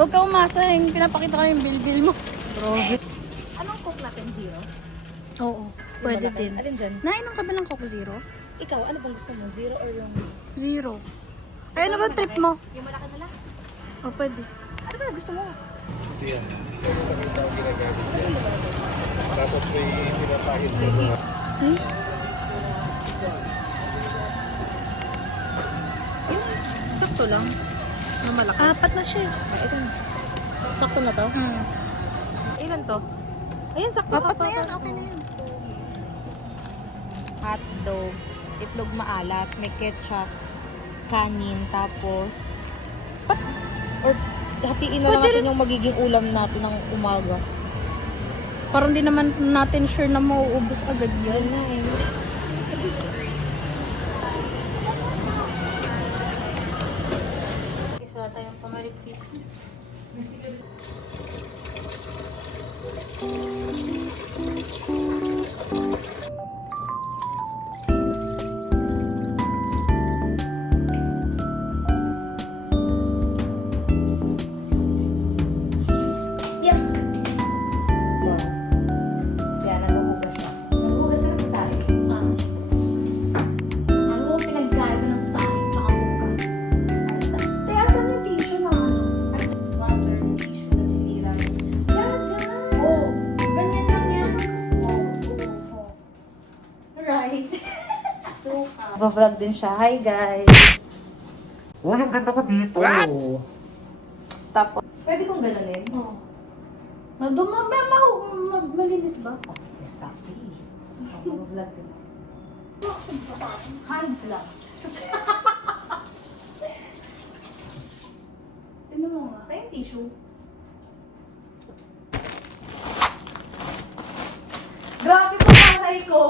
Huwag ka umasa, yung pinapakita ko yung bill mo. Grabe. Anong Coke natin? Zero? Oo, pwede Malaki. din. Alin dyan? Nainom ka ba ng Coke Zero? Ikaw, ano bang gusto mo? Zero or yung... Zero. Ay, ano ba trip mo? Yung malaki na lang? O, pwede. Ano ba gusto mo? Yan. Pakita ang ginagamit niya. Tapos may pinapahid ko doon. Hmm? Sakto lang. Yung malaki. Apat na siya. Ay, ito. Sakto na to? Ilan to? Ayan, sakto. Apat na yan, okay na yan. Hotdog, itlog maalat, may ketchup, kanin, tapos... Or hatiin na lang Pwede natin yung magiging ulam natin ng umaga. Parang di naman natin sure na mauubos agad yan. Yan na eh. Guys, wala tayong pamalit sis. Kaya naghuhugas siya. Naghuhugas ka ng saing. Ano mo pinagkaiba ng saing tsaka bukas? Kaya saan yung tissue naman? Water, tissue, kasi tira. Oh, ganyan lang yan. Right. Suka. Vlog din siya. Hi guys! Oh, yung ganda ko dito. Tapos, pwede kong ganonin? Oh. Malinis ba? Siya sakti. Vlog din. Hands lang. Tignan mo nga. Ay, yung tissue. Grabe po nanay ko!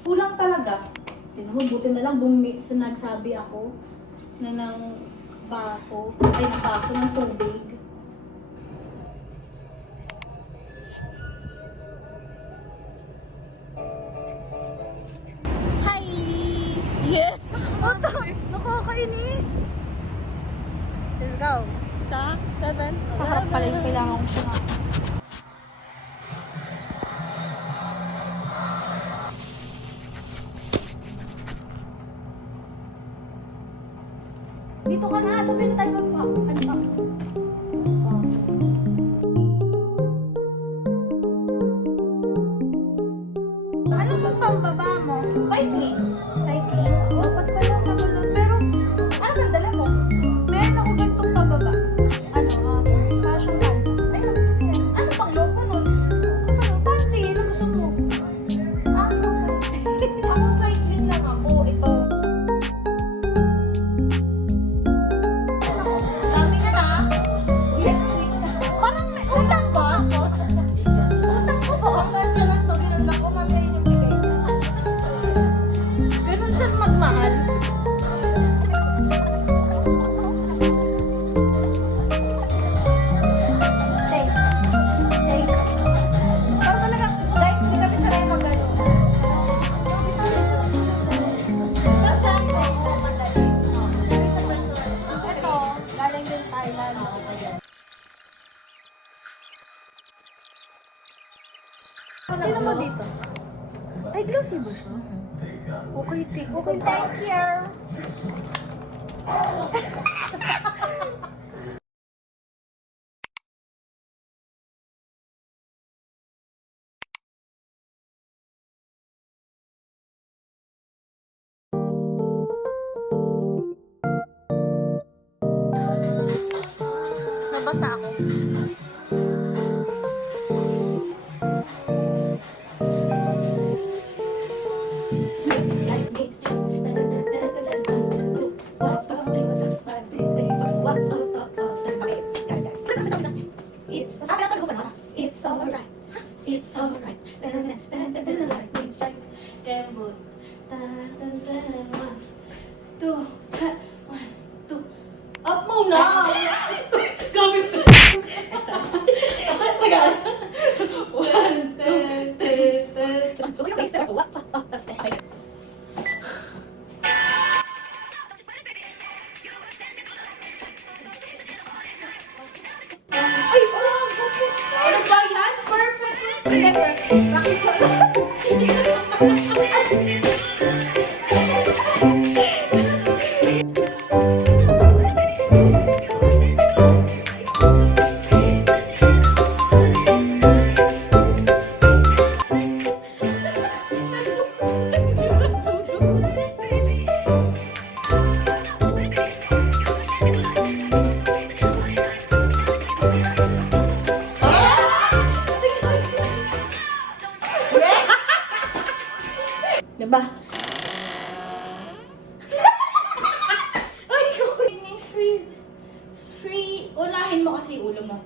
Kulang talaga. Tignan mo, buti na lang nagsabi ako na ng baso, ng tubig. Hi! Yes! Ito! Nakakainis! Let's go. Sa 7? Paharap pala yung kailangan ko siya. Dito ka na, sabihin na tayo magpa. Ano ba? Ano bang pambaba mo? Cycling. Cycling? Oh, ba't pa lang naman? Pero, ano bang dala mo? Meron ako ganitong pambaba. Ano, fashion bag. Ayun, ano pang loob mo nun? Ano, panty, ano gusto mo? Ano? Ako cycling lang ako. Ito. Dami na na. Parang may utang ba? Utang ko ba? Ang ganda lang to. Ginala ko, mamaya yung bigay na. Ganun siya magmahal. Thanks. Thanks. Parang talaga, guys, hindi kami sanay mag-ano. Saan ko? Ito, galing din Thailand. Tingnan mo dito. Ay, glossy ba siya? Okay, okay, thank you. Nabasa ako. It's alright. It's alright. Kembot. One, two, one, two. Up muna! Grabe pa. One, two, Practice lang. Diba? Ay, may freeze. Free. Unahin mo kasi yung ulo mo.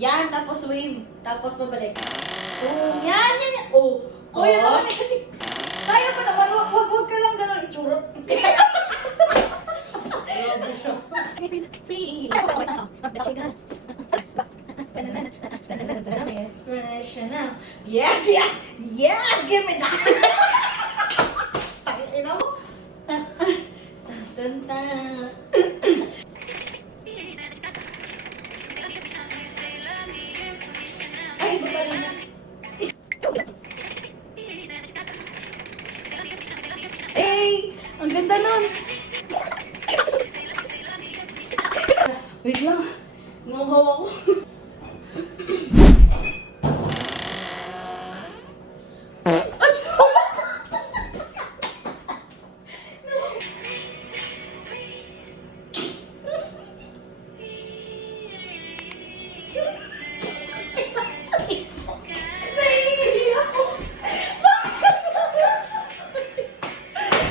Yan, tapos wave. Tapos babalik. Oh, yan, yan, yan. Oh. Kuya naman eh, kasi kaya pa naman. Wag ka lang gano'n itsuro. Free. Yes, yes, yes! Give me that! Ina mo. Tan tan. Ay, bumalik na. Hey, ang ganda nun. Wait lang. Nguhaw ako.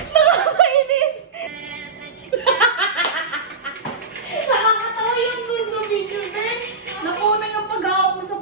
Nakakainis! Nakakatawa yung submission, eh. Nakuha yung pag-aawak mo sa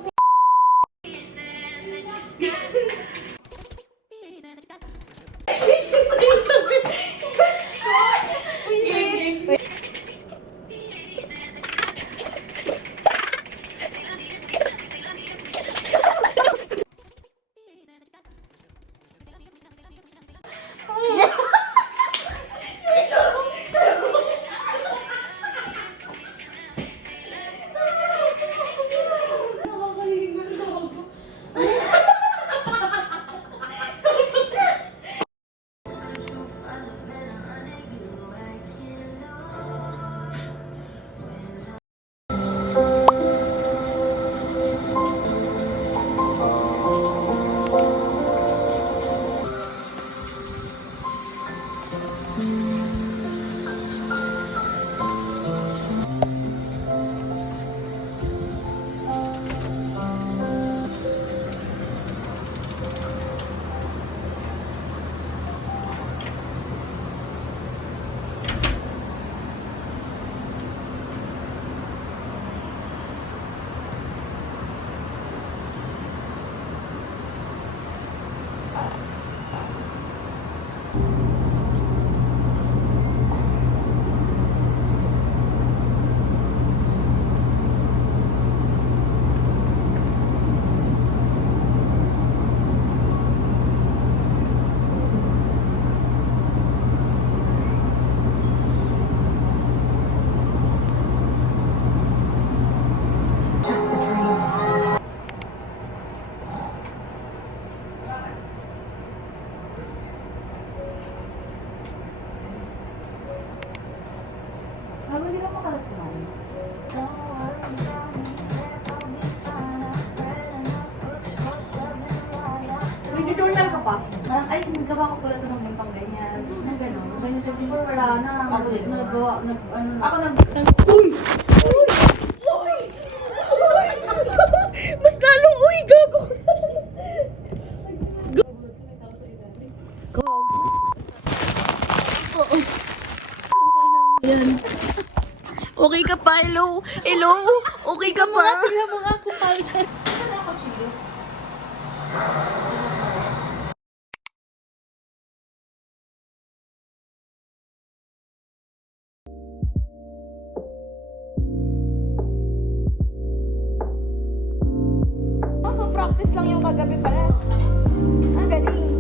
Hindi ka makarating. May journal ka pa? Ay, nagawa ko pala ito ng bintang ganyan. Na gano'n. 2024 wala na. Nagawa, ano. Ako Uy! Uy! Uy! Mas lalong uy, gago! Yan. Okay ka pa? Hello? Hello? Okay ka pa? Tingnan mo nga kung paano siya. Ano ako, Chilo? So, practice lang yung kagabi pala. Ang galing.